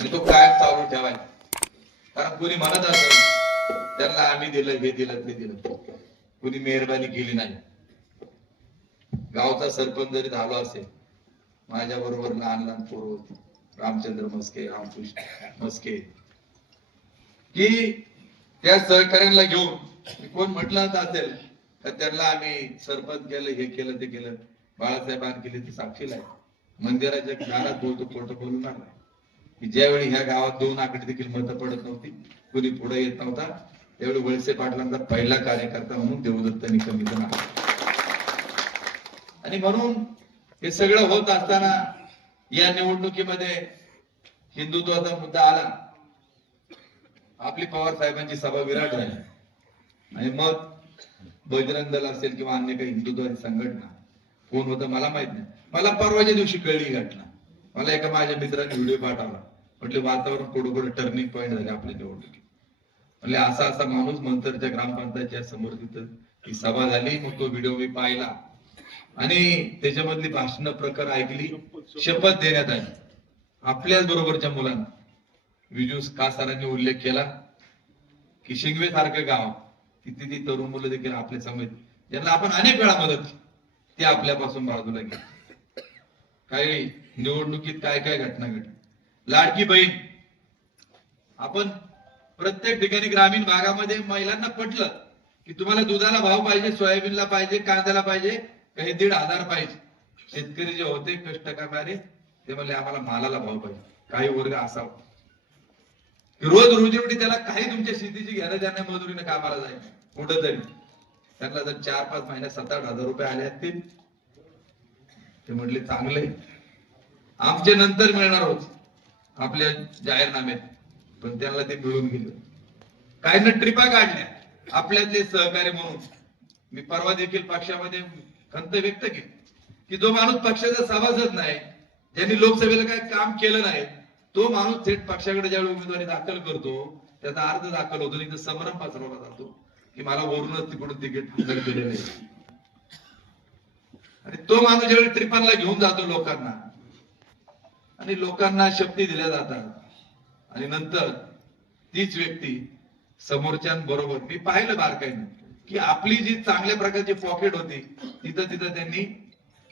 आणि तो कायम चालू ठेवायचा. कारण कोणी म्हणत असेल त्यांना आम्ही दिलं हे दिलं ते दिलं. कुणी मेहरबानी केली नाही. गावचा सरपंच जरी झालो असेल माझ्या बरोबर लहान लहान पोर होती. रामचंद्र मस्के रामकृष्ण मस्के की त्या सहकार्यांना घेऊन कोण म्हटलं असेल तर त्यांना आम्ही सरपंच केलं हे केलं ते केलं. बाळासाहेबांनी केली ते साक्षीला. आहे मंदिराच्या दारात बोलतो खोटं बोलणार नाही की ज्यावेळी ह्या गावात दोन आकडे देखील मतं पडत नव्हती कुणी पुढे येत नव्हता त्यावेळी वळसे पाटलांचा पहिला कार्यकर्ता म्हणून देवदत्त निकमीचं नाव आणि म्हणून हे सगळं होत असताना या निवडणुकीमध्ये हिंदुत्वाचा मुद्दा आला. आपली पवार साहेबांची सभा विराट झाली. आणि मग बजरंग दल असेल किंवा अन्य काही हिंदुत्वाची संघटना कोण होतं मला माहीत नाही. मला परवाच्या दिवशी कळली घटना. मला एका माझ्या मित्राने व्हिडिओ पाठवला. म्हटले वातावरण पुढे पुढे टर्निंग पॉईंट झाले आपल्या निवडणुकीत. म्हणजे असा असा माणूस मंतरच्या ग्रामपंचायतच्या समोर तिथं ही सभा झाली मग तो व्हिडिओ मी पाहिला. आणि त्याच्यामधली भाषण प्रकार ऐकली शपथ देण्यात आली. आपल्याच बरोबरच्या मुलांना. विजू कासारांनी उल्लेख केला की शिंगवे सारखं गाव तिथे ती तरुण मुलं देखील आपल्या समेत ज्यांना आपण अनेक वेळा मदत ते आपल्यापासून बाजूला गेले. काही निवडणुकीत काय काय घटना घडली? लाडकी बहीण आपण प्रत्येक ठिकाणी ग्रामीण भागामध्ये महिलांना पटलं की तुम्हाला दुधाला भाव पाहिजे सोयाबीनला पाहिजे कांद्याला पाहिजे काही दीड हजार पाहिजे. शेतकरी जे होते कष्ट करणारे ते म्हणले आम्हाला मालाला भाव पाहिजे. काही वर्ग असावा. रोज रोजीरोटी त्याला काही तुमच्या शेतीची घेणं ज्यांना मजुरीने कामाला जाईल कुठं तरी. त्यांना जर चार पाच महिन्यात सात आठ हजार रुपये आले असतील ते म्हटले चांगले आमचे नंतर मिळणार होते. आपल्या जाहीरनाम्यात. पण त्यांना ते मिळून गेलं. काही ना ट्रिपा काढल्या. आपल्यातले सहकारी म्हणून. मी परवा देखील पक्षामध्ये खंत व्यक्त केली. की जो माणूस पक्षाचा सभासद नाही ज्यांनी लोकसभेला काही काम केलं नाही तो माणूस थेट पक्षाकडे ज्यावेळी उमेदवारी दाखल करतो त्याचा अर्ज दाखल होतो आणि संभ्रम पसरवला जातो की मला वरूनच तिकडून तिकीट दिलेलं आणि तो माणूस ज्यावेळी ट्रिपांना घेऊन जातो लोकांना आणि लोकांना शक्ती दिल्या जातात. आणि नंतर तीच व्यक्ती समोरच्यांबरोबर मी पाहिलं बारकाईनं की आपली जी चांगल्या प्रकारची पॉकेट होती तिथं तिथं त्यांनी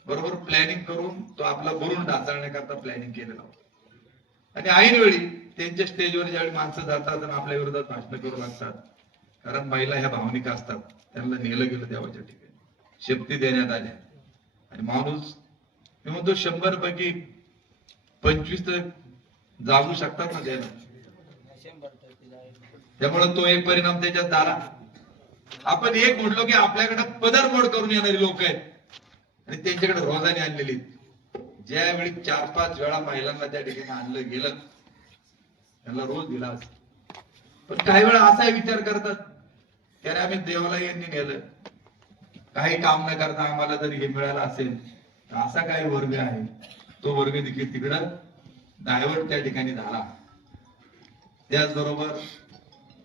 बरोबर प्लॅनिंग करून तो आपला भरून ढासळण्याकरता प्लॅनिंग केलेला होता. आणि ऐन वेळी त्यांच्या स्टेजवर ज्यावेळी माणसं जातात आणि आपल्या विरोधात भाषण करू लागतात कारण महिला ह्या भावनिक असतात त्यांना नेलं गेलं देवाच्या ठिकाणी. शक्ती देण्यात आल्या आणि माणूस मी म्हणतो शंभर पैकी पंचवीस तर जागू शकतात ना त्याला त्यामुळे तो एक परिणाम त्याच्यात झाला. आपण एक म्हटलो की आपल्याकडे पदरमोड करून येणारी लोक आहेत. आणि त्यांच्याकडे रोजाने आणलेली ज्यावेळी चार पाच वेळा महिलांना त्या ठिकाणी आणलं गेलं त्यांना रोज दिला असं. पण काही वेळा असा विचार करतात. त्याने आम्ही देवाला यांनी नेलं. काही काम न करता आम्हाला जर हे मिळालं असेल तर असा काही वर्ग आहे. तो वर्ग देखील तिकडं डायव्हर्ट त्या ठिकाणी झाला. त्याचबरोबर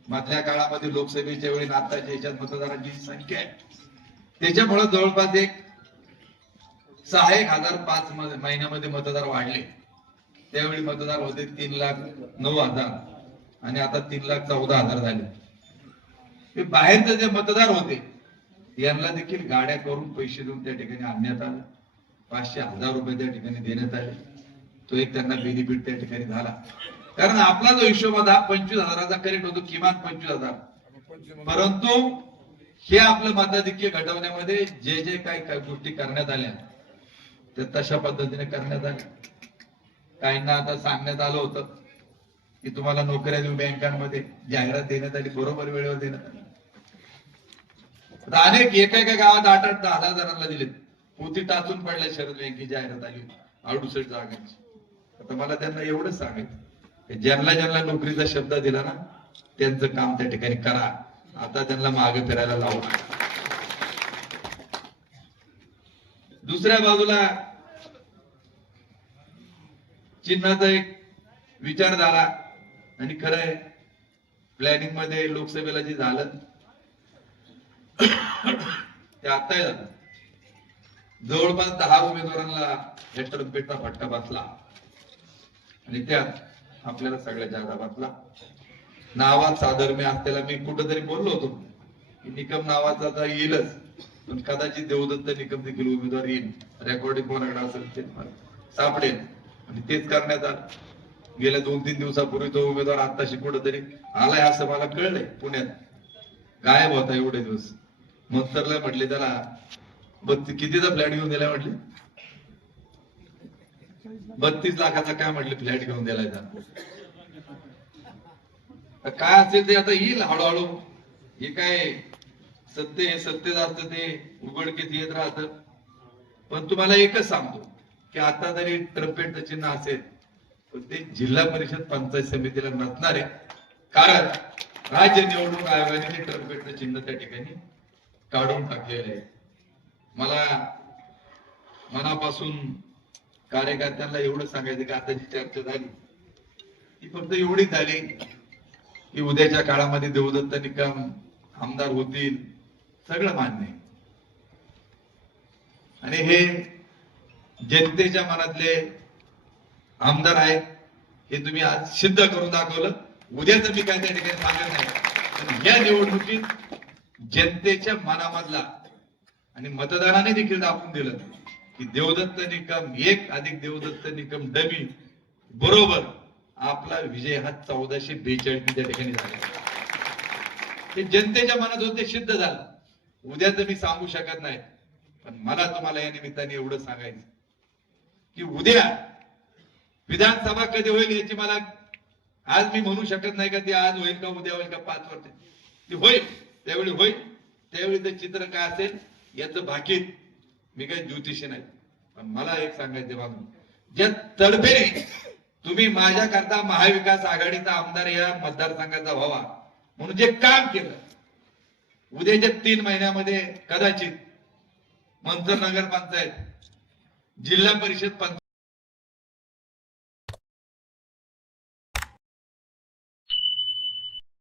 मधल्या काळामध्ये लोकसभेच्या वेळी आताच्या याच्यात मतदारांची संख्या आहे. त्याच्यामुळे जवळपास एक सहा एक हजार पाच महिन्यामध्ये मतदार वाढले. त्यावेळी मतदार होते तीन लाख नऊ हजार आणि आता तीन लाख चौदा हजार झाले. बाहेरचे जे मतदार होते यांना देखील गाड्या करून पैसे देऊन त्या ठिकाणी आणण्यात आलं. पाचशे हजार रुपये त्या ठिकाणी देण्यात आले. तो एक त्यांना बेनिफिट त्या ठिकाणी झाला. कारण आपला जो हिशोब होता पंचवीस हजाराचा करेक्ट होतो किमान पंचवीस हजार. परंतु हे आपलं मताधिक्य घटवण्यामध्ये जे जे काही काही गोष्टी करण्यात आल्या ते तशा पद्धतीने करण्यात आल्या. काहींना आता सांगण्यात आलं होतं की तुम्हाला नोकऱ्या देऊ बँकांमध्ये जाहिरात देण्यात आली बरोबर वेळेवर देण्यात आली. अनेक एका एका गावात आठ आठ दहा दहा जणांना दिलेत. पोती टाचून पडल्या शरद बँकेची जाहिरात आली अडुसष्ट जागांची. आता मला त्यांना एवढंच सांगायचं ज्यांना ज्यांना नोकरीचा शब्द दिला ना त्यांचं काम त्या ठिकाणी करा. आता त्यांना मागे फिरायला लावू. दुसऱ्या बाजूला चिन्हाचा एक विचार झाला आणि खरंय प्लॅनिंगमध्ये लोकसभेला जे झालं ते आता झालं. जवळपास दहा उमेदवारांना या ट्रम्पेटचा फटका बसला. आणि त्यात आपल्याला सगळ्या बसला. नावात साधर्म्य असलेला मी कुठंतरी बोललो होतो. निकम नावाचा तर येईलच. पण कदाचित देवदत्त निकम देखील उमेदवार येईल रेकॉर्डिंग कोणाकडे असेल ते मला सापडेल. आणि तेच करण्यात आलं. गेल्या दोन तीन दिवसापूर्वी तो उमेदवार आत्ताशी कुठंतरी आलाय असं मला कळलंय पुण्यात. गायब होता एवढे दिवस. मंतरला म्हटले त्याला बत्तीस कितीचा फ्लॅट घेऊन दिलाय म्हटले? बत्तीस लाखाचा काय म्हटले फ्लॅट घेऊन दिलाय काय असेल ते आता येईल हळूहळू. हे काय सत्य हे सत्यच असतं ते उघडकीत येत राहत. पण तुम्हाला एकच सांगतो की आता जरी ट्रम्पेटचं चिन्ह असेल पण ते जिल्हा परिषद पंचायत समितीला नसणार आहे. कारण राज्य निवडणूक आयोगाने ते ट्रम्पेटचं चिन्ह त्या ठिकाणी काढून टाकलेलं आहे. मला मनापासून कार्यकर्त्यांना एवढं सांगायचं की आता जी चर्चा झाली ती फक्त एवढीच झाली की उद्याच्या काळामध्ये देवदत्त निकम आमदार होतील सगळं मान्य आणि हे जनतेच्या मनातले आमदार आहेत हे तुम्ही आज सिद्ध करून दाखवलं. उद्याच मी काय त्या ठिकाणी सांगत नाही. या निवडणुकीत जनतेच्या मनामधला आणि मतदानाने देखील दाखवून दिलं. की देवदत्त निकम एक अधिक देवदत्त निकम डमी बरोबर आपला विजय हा चौदाशे बेचाळीस त्या ठिकाणी झाला ते जनतेच्या मनात होते सिद्ध झालं. उद्या तर मी सांगू शकत नाही पण मला तुम्हाला या निमित्ताने एवढं सांगायचं की उद्या विधानसभा कधी होईल याची मला आज मी म्हणू शकत नाही का ती आज होईल का उद्या होईल का पाच वर्ष. ती होईल त्यावेळी होईल. त्यावेळी ते चित्र काय असेल? याचं भाकीत मी काही ज्योतिषी नाही. पण मला एक सांगायचं बाबा ज्या तडफेने तुम्ही माझ्याकरता महाविकास आघाडीचा आमदार या मतदारसंघाचा व्हावा म्हणून जे काम केलं उद्याच्या तीन महिन्यामध्ये कदाचित मंत्र नगर पंचायत जिल्हा परिषद पंचायत